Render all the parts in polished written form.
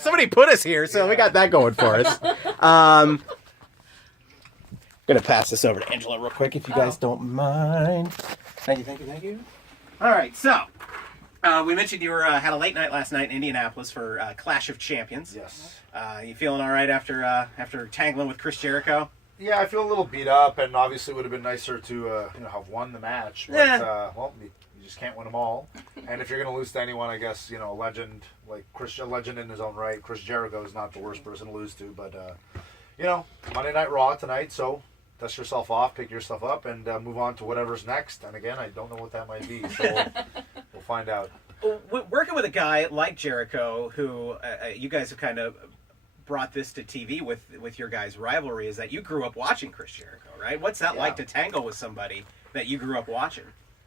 Somebody put us here, so we got that going for us. Gonna pass this over to Angela real quick, if you guys don't mind. Thank you. All right, so we mentioned you had a late night last night in Indianapolis for Clash of Champions. Yes. You feeling all right after tangling with Chris Jericho? Yeah, I feel a little beat up, and obviously it would have been nicer to have won the match. But, well, you just can't win them all. And if you're going to lose to anyone, I guess, a legend, like a legend in his own right, Chris Jericho is not the worst person to lose to. But, Monday Night Raw tonight, so dust yourself off, pick yourself up, and move on to whatever's next. And again, I don't know what that might be, so we'll find out. Working with a guy like Jericho, who you guys have kind of brought this to TV with your guys' rivalry, is that you grew up watching Chris Jericho, right? What's that like to tangle with somebody that you grew up watching?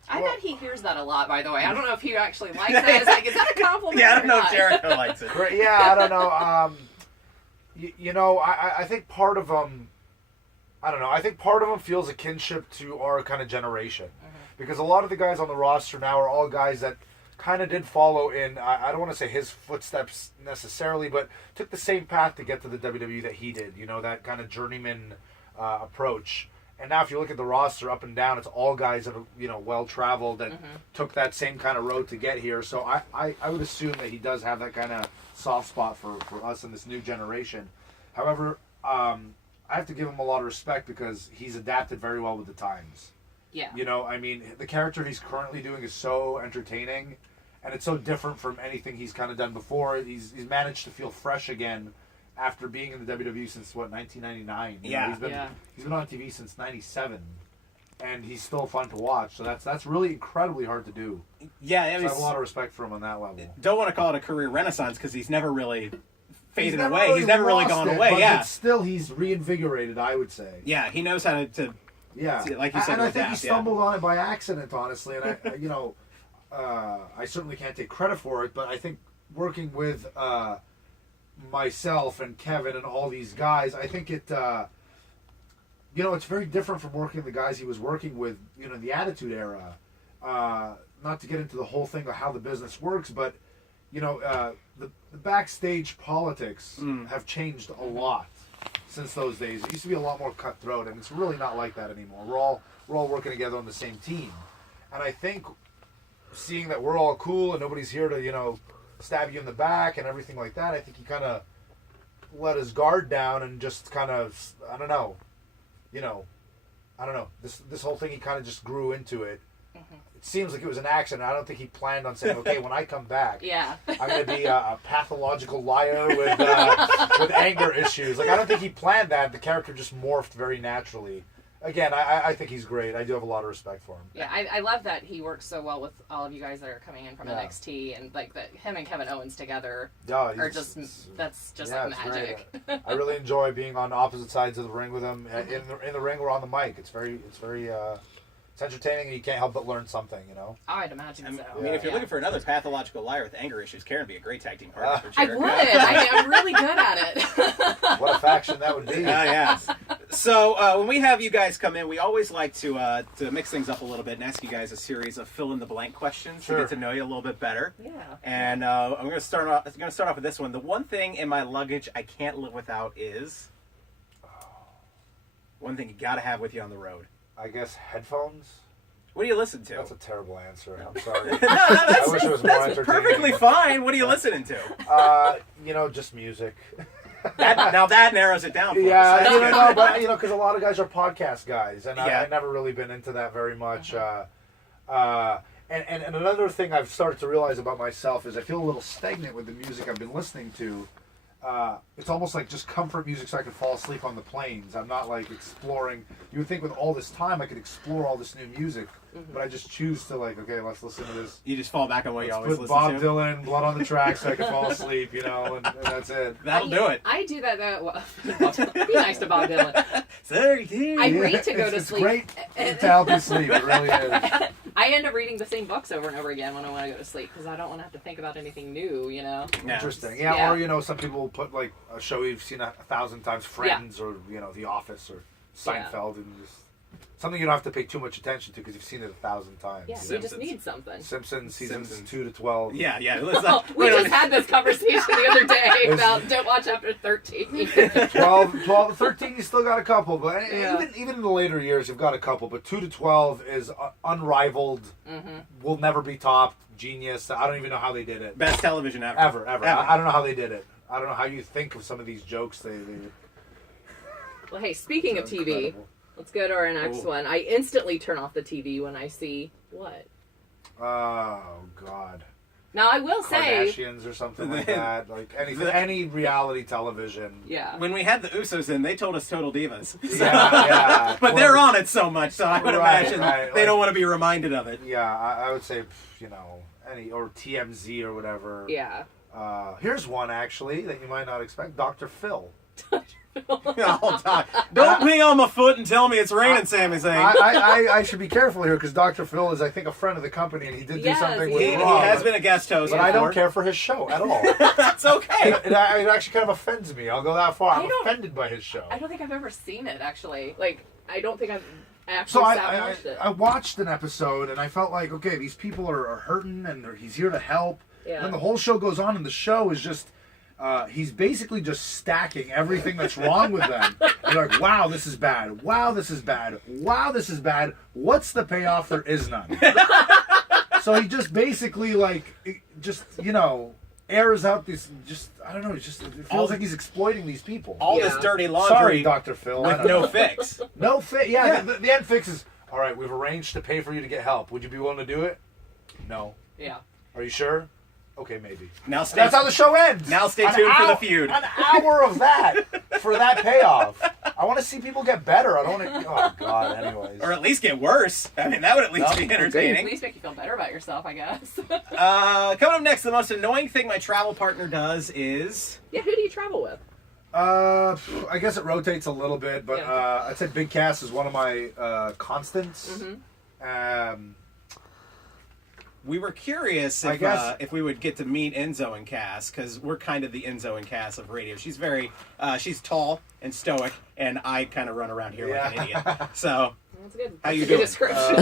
I bet he hears that a lot, by the way. I don't know if he actually likes that. It's like, is that a compliment? Yeah, I don't know if Jericho likes it. Yeah, I don't know. I think part of I think part of them feels a kinship to our kind of generation. Because a lot of the guys on the roster now are all guys that kind of did follow in, I don't want to say his footsteps necessarily, but took the same path to get to the WWE that he did. That kind of journeyman approach. And now if you look at the roster up and down, it's all guys that are, well-traveled and took that same kind of road to get here. So I would assume that he does have that kind of soft spot for us in this new generation. However, I have to give him a lot of respect because he's adapted very well with the times. Yeah. The character he's currently doing is so entertaining, and it's so different from anything he's kind of done before. He's managed to feel fresh again after being in the WWE since, 1999. He's been on TV since 97, and he's still fun to watch. So that's really incredibly hard to do. Yeah, I have a lot of respect for him on that level. Don't want to call it a career renaissance because he's never really faded away. He's never really gone away. But still, he's reinvigorated, I would say. Yeah, he knows how to like you said, and I think he stumbled on it by accident, honestly. And I certainly can't take credit for it, but I think working with myself and Kevin and all these guys, I think it's very different from working the guys he was working with, the Attitude Era. Not to get into the whole thing of how the business works, but the backstage politics have changed a lot since those days. It used to be a lot more cutthroat, and it's really not like that anymore. We're all working together on the same team, and I think seeing that we're all cool and nobody's here to stab you in the back and everything like that, I think he kind of let his guard down and just kind of I don't know. This whole thing, he kind of just grew into it. It seems like it was an accident. I don't think he planned on saying, okay, when I come back, I'm going to be a pathological liar with anger issues. Like, I don't think he planned that. The character just morphed very naturally. Again, I think he's great. I do have a lot of respect for him. Yeah, I love that he works so well with all of you guys that are coming in from NXT, and like that him and Kevin Owens together are just like magic. I really enjoy being on opposite sides of the ring with him. In the ring or on the mic. It's very it's entertaining, and you can't help but learn something, Oh, I'd imagine so. I mean, if you're looking for another pathological liar with anger issues, Karen would be a great tag team partner for Jericho. I would. I'm really good at it. What a faction that would be. Yeah. So when we have you guys come in, we always like to mix things up a little bit and ask you guys a series of fill-in-the-blank questions to get to know you a little bit better. Yeah. And I'm going to start off with this one. The one thing in my luggage I can't live without is one thing you got to have with you on the road. I guess headphones. What do you listen to? That's a terrible answer. I'm sorry. I wish it was more entertaining. Perfectly fine. What are you listening to? Just music. Now that narrows it down for us. Yeah, but because a lot of guys are podcast guys, and I've never really been into that very much. And another thing I've started to realize about myself is I feel a little stagnant with the music I've been listening to. It's almost like just comfort music so I can fall asleep on the planes. I'm not like exploring. You would think with all this time I could explore all this new music, but I just choose to okay, let's listen to this. You just fall back on what you always listen to. Bob Dylan, Blood on the Tracks, so I can fall asleep, and that's it. That'll do it. I do that. Be nice to Bob Dylan. Sorry, dude. I read to go to sleep. It's great to help you sleep. It really is. I end up reading the same books over and over again when I want to go to sleep because I don't want to have to think about anything new, Interesting. Yeah, or, some people put, a show you've seen 1,000 times, Friends, or, The Office, or Seinfeld, and just... something you don't have to pay too much attention to because you've seen it 1,000 times. Yeah, you just need something. Simpsons seasons 2 to 12. Yeah. We just had this conversation the other day about don't watch after 13. 12 13, you still got a couple, but even in the later years, you've got a couple. But 2 to 12 is unrivaled. Will never be topped. Genius. I don't even know how they did it. Best television ever. Ever. I don't know how they did it. I don't know how you think of some of these jokes they Well, hey, speaking of TV, let's go to our next one. I instantly turn off the TV when I see what? Oh, God. Now, I will say... Kardashians or something like that. Like any reality television. Yeah. When we had the Usos in, they told us Total Divas. Yeah. But they're on it so much, so I would imagine they don't want to be reminded of it. Yeah, I would say, or TMZ or whatever. Yeah. Here's one, actually, that you might not expect. Dr. Phil. Don't pee on my foot and tell me it's raining, Sami Zayn. I should be careful here because Dr. Phil is, I think, a friend of the company, and he did do something with Raw. He has been a guest host, but I don't care for his show at all. That's okay. It actually kind of offends me. I'll go that far. I'm offended by his show. I don't think I've ever seen it, actually. Like, I don't think I've actually watched it. I watched an episode, and I felt like, okay, these people are hurting, and he's here to help. Yeah. And the whole show goes on, and the show is just... he's basically just stacking everything that's wrong with them. You're like, wow, this is bad. Wow, this is bad. Wow, this is bad. What's the payoff? There is none. So he just basically, airs out these, I don't know, it feels like he's exploiting these people. All this dirty laundry. Sorry, Dr. Phil. With no fix. No fix. Yeah. The end fix is, all right, we've arranged to pay for you to get help. Would you be willing to do it? No. Yeah. Are you sure? Okay, maybe. That's how the show ends. Now stay tuned for the feud. An hour of that for that payoff. I want to see people get better. I don't want to... Oh, God, anyways. Or at least get worse. I mean, that would at least be entertaining. At least make you feel better about yourself, I guess. Coming up next, the most annoying thing my travel partner does is... Yeah, who do you travel with? I guess it rotates a little bit, but I'd say Big Cass is one of my constants. We were curious if we would get to meet Enzo and Cass, because we're kind of the Enzo and Cass of radio. She's she's tall and stoic, and I kind of run around here like an idiot. So, that's good. How you doing? Description.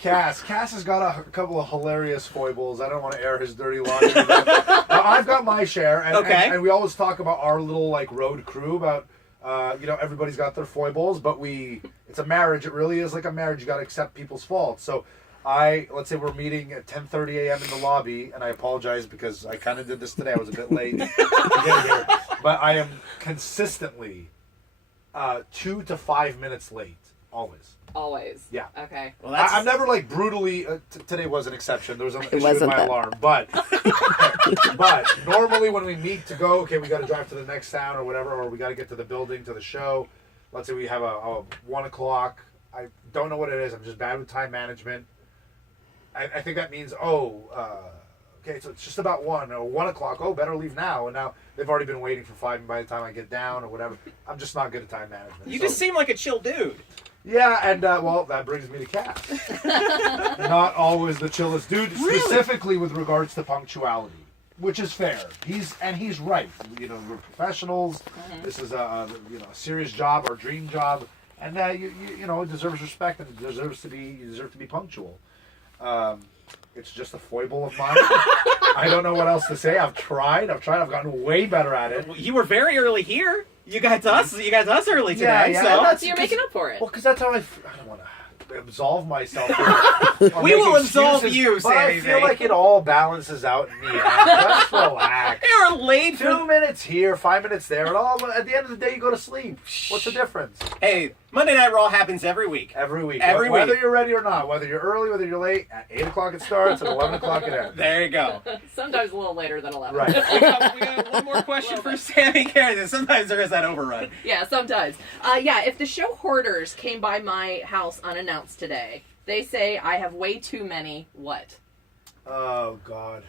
Cass has got a couple of hilarious foibles. I don't want to air his dirty laundry. I've got my share, and we always talk about our little road crew about. Everybody's got their foibles, but it's a marriage. It really is like a marriage. You got to accept people's faults. So let's say we're meeting at 10:30 a.m. in the lobby, and I apologize because I kind of did this today. I was a bit late to get here. But I am consistently 2 to 5 minutes late, always. Always. Yeah. Okay. Well, I'm never brutally. Today was an exception. There was an issue with my alarm, but normally when we meet to go, okay, we got to drive to the next town or whatever, or we got to get to the building to the show. Let's say we have a 1 o'clock. I don't know what it is. I'm just bad with time management. I think that means okay, so it's just about 1 or 1 o'clock. Oh, better leave now. And now they've already been waiting for 5, and by the time I get down or whatever, I'm just not good at time management. You just seem like a chill dude. Yeah, and that brings me to Cass. Not always the chillest dude, specifically with regards to punctuality, which is fair. He's right. We're professionals. This is a serious job, our dream job, and it deserves respect and you deserve to be punctual. It's just a foible of mine. I don't know what else to say. I've tried. I've gotten way better at it. You were very early here. You got to us early today. So you're making up for it. Well, because that's how I don't want to absolve myself. We will absolve you, but Sami I feel Zayn. like it all balances out in the end. Let's relax. You're late. 2 minutes here, 5 minutes there, and all. At the end of the day, you go to sleep. What's the difference? Hey, Monday Night Raw happens every week. Every week. Every week. Whether you're ready or not, whether you're early, whether you're late, at 8 o'clock it starts, at 11 o'clock it ends. There you go. Sometimes a little later than 11. Right. We got one more question for Sami Zayn. Sometimes there is that overrun. Yeah, sometimes. If the show hoarders came by my house unannounced today, they say I have way too many what? Oh, God.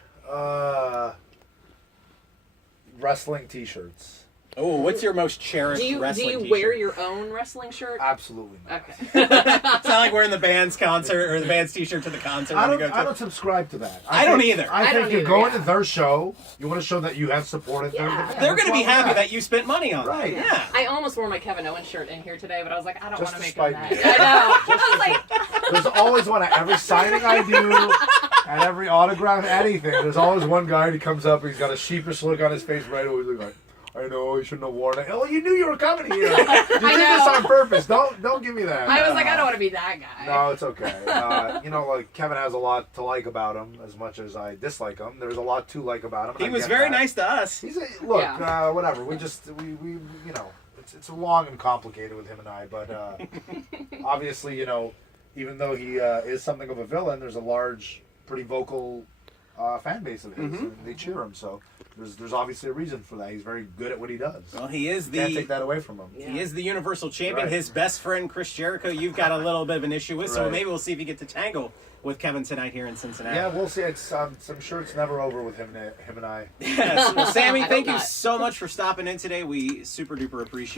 Wrestling t-shirts. Oh, what's your most cherished wrestling Do you t-shirt? wear your own wrestling shirt? Absolutely not. Okay. It's not like wearing the band's concert or the band's t-shirt to the concert. I when you go to. don't subscribe to that. I don't either. I think you're going to their show. You want to show that you have supported them. They're going to be happy that you spent money on right. it. Yeah. I almost wore my Kevin Owens shirt in here today, but I was like, I don't want to make him mad. Me. I know. I was like, there's always one at every signing I do, at every autograph, anything. There's always one guy who comes up. He's got a sheepish look on his face right away. He's like, I know, you shouldn't have worn it. Oh, you knew you were coming here. You did this on purpose. Don't give me that. I was like, I don't want to be that guy. No, it's okay. Like Kevin has a lot to like about him, as much as I dislike him. There's a lot to like about him. He was very nice to us. He's whatever. We it's long and complicated with him and I. But obviously, even though he is something of a villain, there's a large, pretty vocal fan base of his, and they cheer him. So there's obviously a reason for that. He's very good at what he does. Well, he is Can't take that away from him. Yeah. He is the Universal Champion. Right. His best friend Chris Jericho, you've got a little bit of an issue with. So Right. maybe we'll see if you get to tangle with Kevin tonight here in Cincinnati. Yeah, we'll see. I'm sure it's never over with him and I. Yes. Well, Sammy, I thank hope you not. so much for stopping in today. We super duper appreciate it.